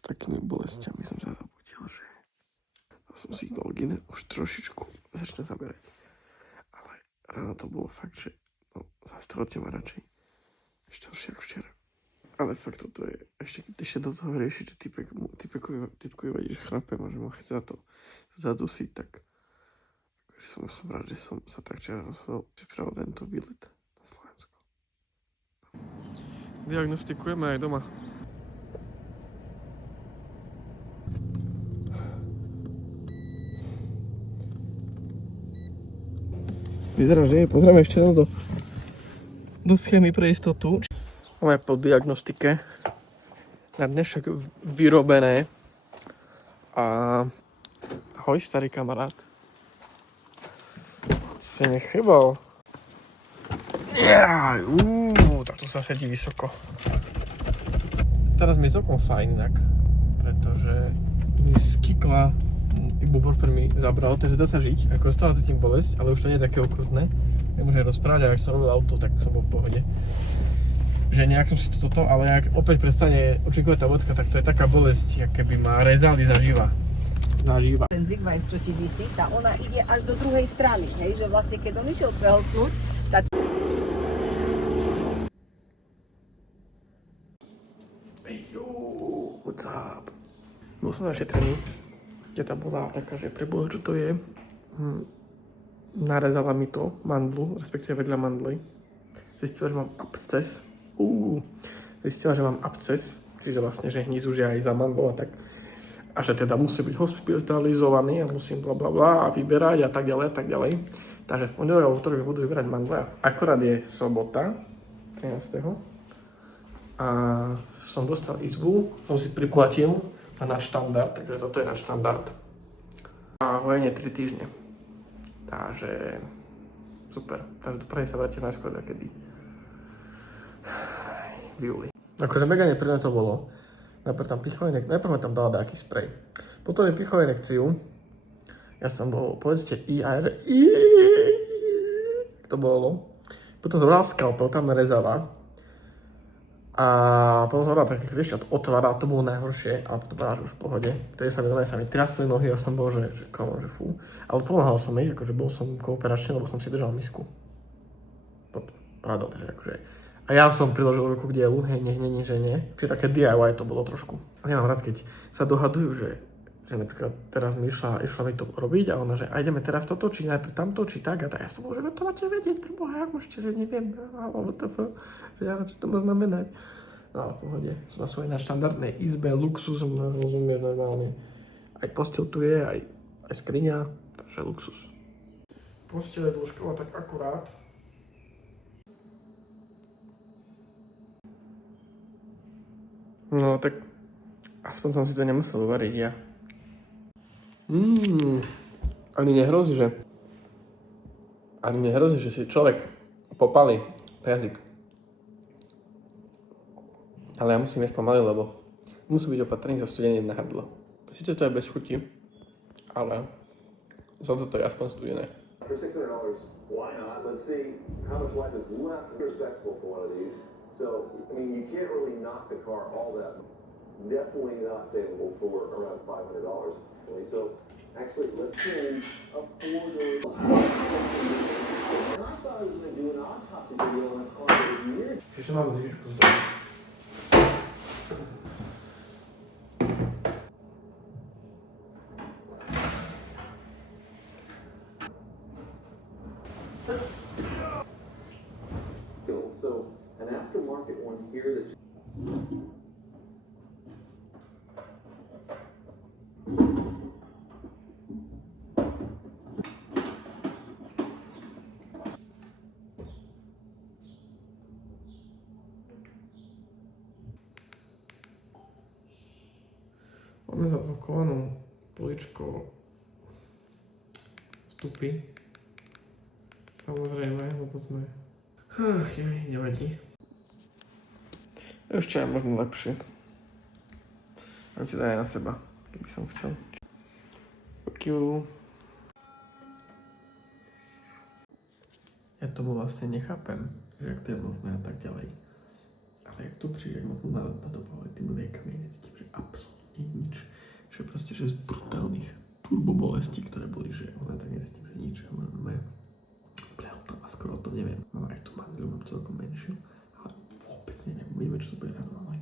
s takými bolestiami som sa zabudil, že som si Balgine už trošičku začne zaberať. Ale ráno to bolo fakt, že zastrelite ma radšej. Ešte horšie ako včera. Ale fakt toto je, ešte do toho riešiť, že typkovi vadí, že chrapem a že ma chce za to zadusiť, tak akože som rád, že som sa tak včera rozhodol pripravil tento výlet na Slovensku. Diagnostikujeme aj doma. Vyzerá, že je. Pozrieme ešte do schémy pre istotu. Máme po diagnostike na dnešok vyrobené. A ahoj, starý kamarát. Si nechybal. Tak tu sa sedí vysoko. Teraz mi je celkom fajn inak, pretože mi z kikla ibuprofen mi zabral, takže dá sa žiť. Ako stále cítim bolesť, ale už to nie je také okrutné. Nemôžem rozprávať, a ak som robil auto, tak som bol v pohode. Že nejak som si toto, ale ak opäť prestane účinkovať tá vodka, tak to je taká bolesť, jak keby ma rezali zaživa. Ten Zigvajs, čo ti visí, tá ona ide až do druhej strany, hej, že vlastne keď on išiel prehltnúť, tak... What's up? Bol som na šetrení, kde tá bola taká, že preboha, čo to je. Narezala mi to mandlu, respektíve vedľa mandly. Zistila, že mám absces. Zistila, že mám absces, čiže vlastne, že hníz už je aj za mandlou a tak. A že teda musí byť hospitalizovaný a musím blablabla a vyberať a tak ďalej a tak ďalej. Takže v pondelok a útorok budú vyberať mandle. Akorát je sobota, 13. A som dostal izbu, som si priplatil na nadštandard, takže toto je nadštandard. A hojenie 3 týždne. Takže super. Takže do Prahy sa vrátim najskôr kedy. V júli. Akože mega nepríjemné to bolo. Najprv ma tam dala nejaký sprej. Potom mi pichla inekciu. Ja som bol, povedzte, to bolo. Potom zobrala skalpel, tam narezala. A potom zobrala tak, keď ešte otvára, to bolo najhoršie, ale potom bola, že už v pohode. Vtedy sa mi trasli nohy a som bol, že fú. Ale pomáhal som jej, akože bol som kooperačný, lebo som si držal misku. Pardon, takže akože. A ja som priložil ruku k dielu, hej, nech není, že nie. Čiže také DIY to bolo trošku. A ja mám rád, keď sa dohadujú, že napríklad teraz mi išla mi to robiť a ona, že a ideme teraz toto, či najprv tamto, či tak. A ja som bol, že to máte vedieť, preboha, jak môžete, že neviem, alebo to, že ja, čo to má znamenať. No ale v pohode, som na svojej nadštandardnej izbe, luxus, rozumieš normálne. Aj posteľ tu je, aj skriňa, takže luxus. Posteľ je dĺžkovo tak akurát. No tak aspoň som si to nemusel uvariť ja. Ani nehrozí, že si človek popálí jazyk. Ale ja musím jesť pomaly, lebo musí byť opatrný za studením na hrdlo. Sice to je bez chuti, ale za to je aspoň studené. For $600, why not? Let's see how much life is left. Respectable for one of these. So, I mean, you can't really knock the car all that. Definitely not savable for around $500. So, actually, let's change a $4. And I thought I was going to do an autopsy video on a car that was near. Ešte mám lyžičku z domu. So, an aftermarket one here that máme zablokovanú poličkou vstupy. Samozrejme, lebo sme... nevadí. Ešte aj možno lepšie. Mám ti dať aj na seba, keby som chcel. Fuck you. Ja tomu vlastne nechápem, že jak to je možné a tak ďalej. Ale jak to príde, jak ma tu nadopovali tými liekami, necítim, že absolútne nič. Že proste, že z brutálnych turbobolestí, ktoré boli, že ona tak nezistím, že nič. A možno moje prehltá a skoro to neviem. Mám aj tú mandľu, mám celkom menšiu, ale vôbec neviem, budeme čo to bude ráno, ale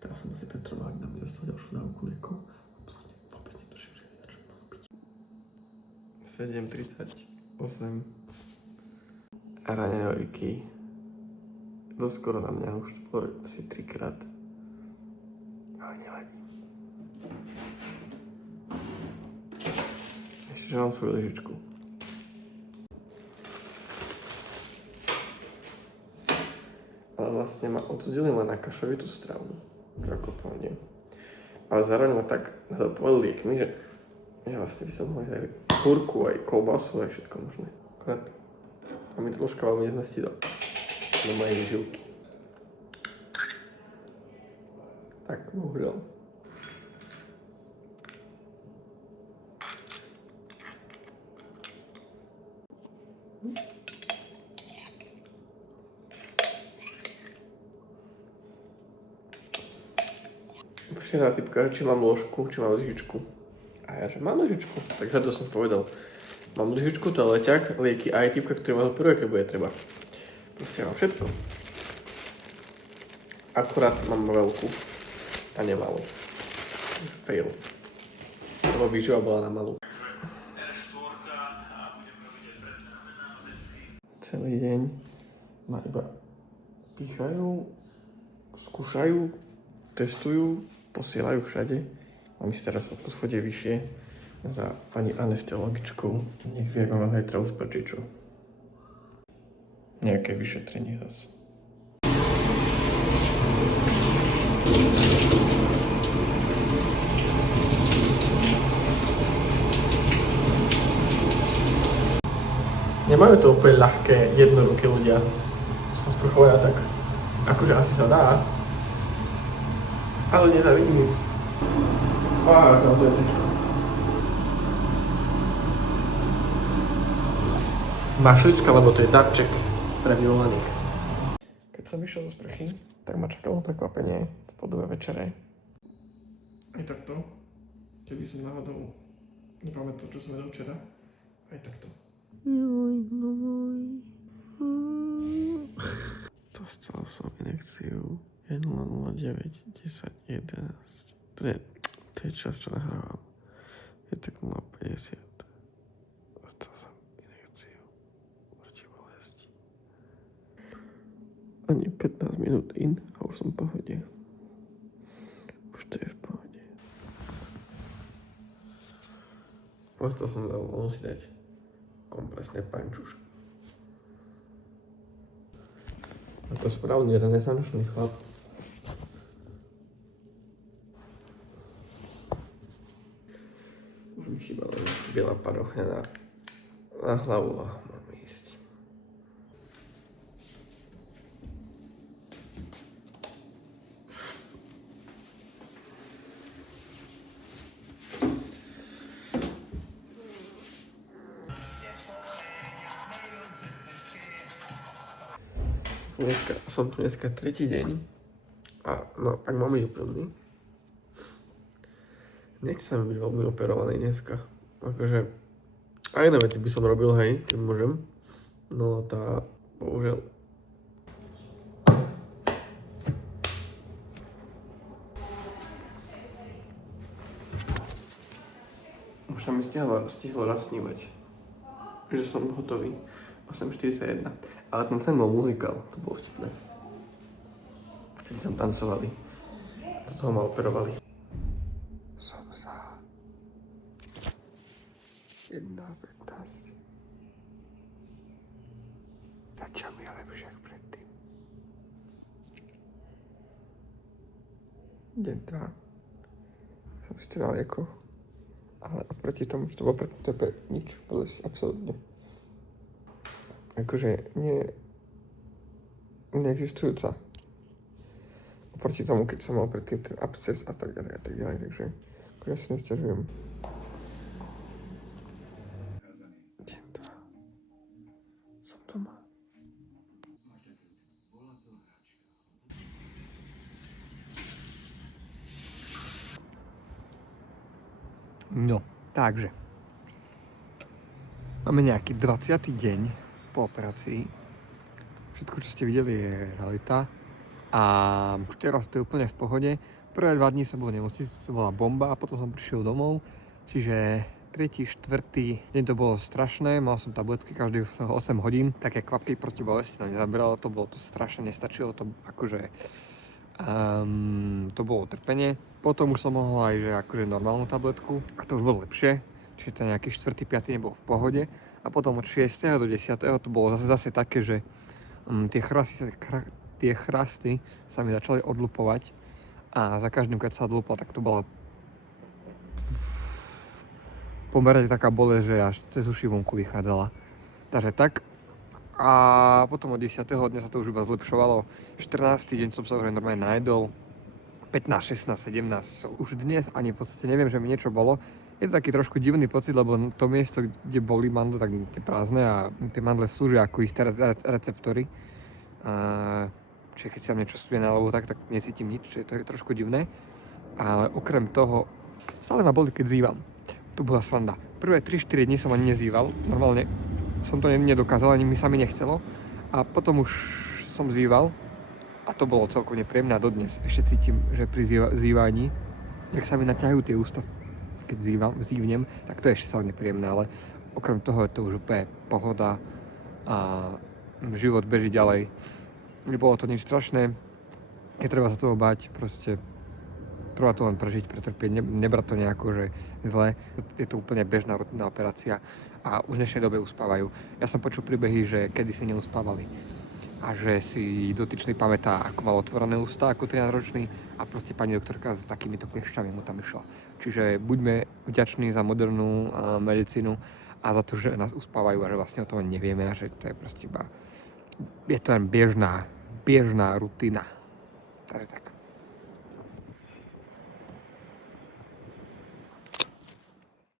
teraz som asi pretrval, ak nám mi dostal ďalšiu dávku liekov. Absolutne vôbec netuším, že čo môže byť. 7:38 a raňajky. Dosť skoro na mňa, už to bolo asi 3-krát. Ale nevadí. Ešte, že mám svoju lyžičku. Ale vlastne ma odsudili ma na kašovitú stravu, čo ako povedem. Ale zároveň ma tak zapovedal liekmi, že vlastne by som mohol aj kurku, aj kolbasu, aj všetko možné. Akorát a mi troška veľmi nezmestí do mojej žilky. Tak, bohužiaľ. Včera typka, či mám ložku, či mám lyžičku. A ja, že mám lyžičku. Takže to som povedal. Mám lyžičku, to je leťak, lieky aj typka, ktorý ma zoperuje, keď bude treba. Proste mám všetko. Akurát mám veľkú a nemalú. Fail. Lebo výživa bola na malú. Celý deň ma iba pýchajú, skúšajú, testujú, posielajú všade. Mám ísť teraz o poschodie vyššie za pani anesteziologičkou. Nech vie, ako mám zajtra uspať, či čo. Nejaké vyšetrenie zase. Nemajú to úplne ľahké, jednoduché ľudia. Sa sprchovania tak, akože asi sa dá. Ale nezávidím. Fakt, to je ťažké. Mašlička, lebo to je darček pre vyvolených. Keď som vyšiel zo sprchy, tak ma čakalo prekvapenie v podobe večere. Aj takto. Keby som náhodou nepamätal, čo som vedel včera. Aj takto. Joj, no môj. Dostal som injekciu 1009 10 11. To je čas, čo nahrávam. Je tak 050. Dostal som injekciu proti bolesti. Ani 15 minút in a už som v pohode. Už to je v pohode. Prosto som mohol si dať kompresné pančušky. Ako správny renesančný chlap. Už mi chýba len biela parochňa na hlavu a mám ísť. Som tu dneska tretí deň a no, ak mám byť úprimný, nechce sa mi byť veľmi operovaný dneska. Akože aj iné veci by som robil, hej, keď môžem, no tá, bohužiaľ. Už sa mi stihlo raz snívať, že som hotový. 8:41. Ale ten sen bol muzikál, to bolo vtipné. Vtedy tam tancovali. Do toho ma operovali. Som za 1:15. Začal mi je lepšie ako predtým. Deň 2. Som si teda lieko. Ale oproti tomu, že to bolo predtým, to je nič. Absolutne. Akože neexistujúca. Oproti tomu, keď som mal predtým ten absces a tak ďalej, takže akože si nesťažujem. Deň 2. Som doma. No, takže. Máme nejaký 20. deň po operácii. Všetko, čo ste videli, je realita. A už teraz to je úplne v pohode. Prvé 2 dní som bol v nemocnici, to bola bomba a potom som prišiel domov. Čiže 3., 4. deň to bolo strašné, mal som tabletky každých 8 hodín, také kvapky proti bolesti, no nezabralo to, bolo to strašne, nestačilo to akože, to bolo trpenie. Potom už som mohol aj že akože normálnu tabletku a to už bolo lepšie, čiže ten nejaký 4., 5. nebol v pohode. A potom od 6. do 10. to bolo zase také, že tie chrasty sa mi začali odlupovať a za každým, keď sa odlupal, tak to bola pomerne taká bolesť, že až cez uši vonku vychádzala. Takže tak. A potom od 10. dňa sa to už iba zlepšovalo. 14. deň som sa už normálne najedol. 15, 16, 17. Už dnes ani v podstate neviem, že mi niečo bolo. Je to taký trošku divný pocit, lebo to miesto, kde boli mandle, tak je prázdne a tie mandle slúžia ako isté receptory. Čiže keď sa niečo stuje na hlavu, tak necítim nič, čiže to je trošku divné. Ale okrem toho, stále ma boli, keď zývam. To bola sranda. Prvé 3-4 dní som ani nezýval, normálne som to nedokázal, ani mi sa nechcelo. A potom už som zýval a to bolo celkom nepríjemné a dodnes ešte cítim, že pri zývaní, jak sa mi naťahujú tie ústa, keď zívnem, tak to je ešte stále nepríjemné, ale okrem toho je to už úplne pohoda a život beží ďalej. Nebolo to nič strašné, netreba sa toho báť, proste treba to len prežiť, pretrpieť, nebrať to nejako, že zle. Je to úplne bežná rutinná operácia a už v dnešnej dobe uspávajú. Ja som počul príbehy, že kedysi neuspávali a že si dotyčný pamätá, ako mal otvorené ústa ako 13-ročný a proste pani doktorka s takýmito kliešťami mu tam išla. Čiže buďme vďační za modernú medicínu a za to, že nás uspávajú a že vlastne o tom nevieme a že to je proste iba, je to len bežná rutina. Takže tak.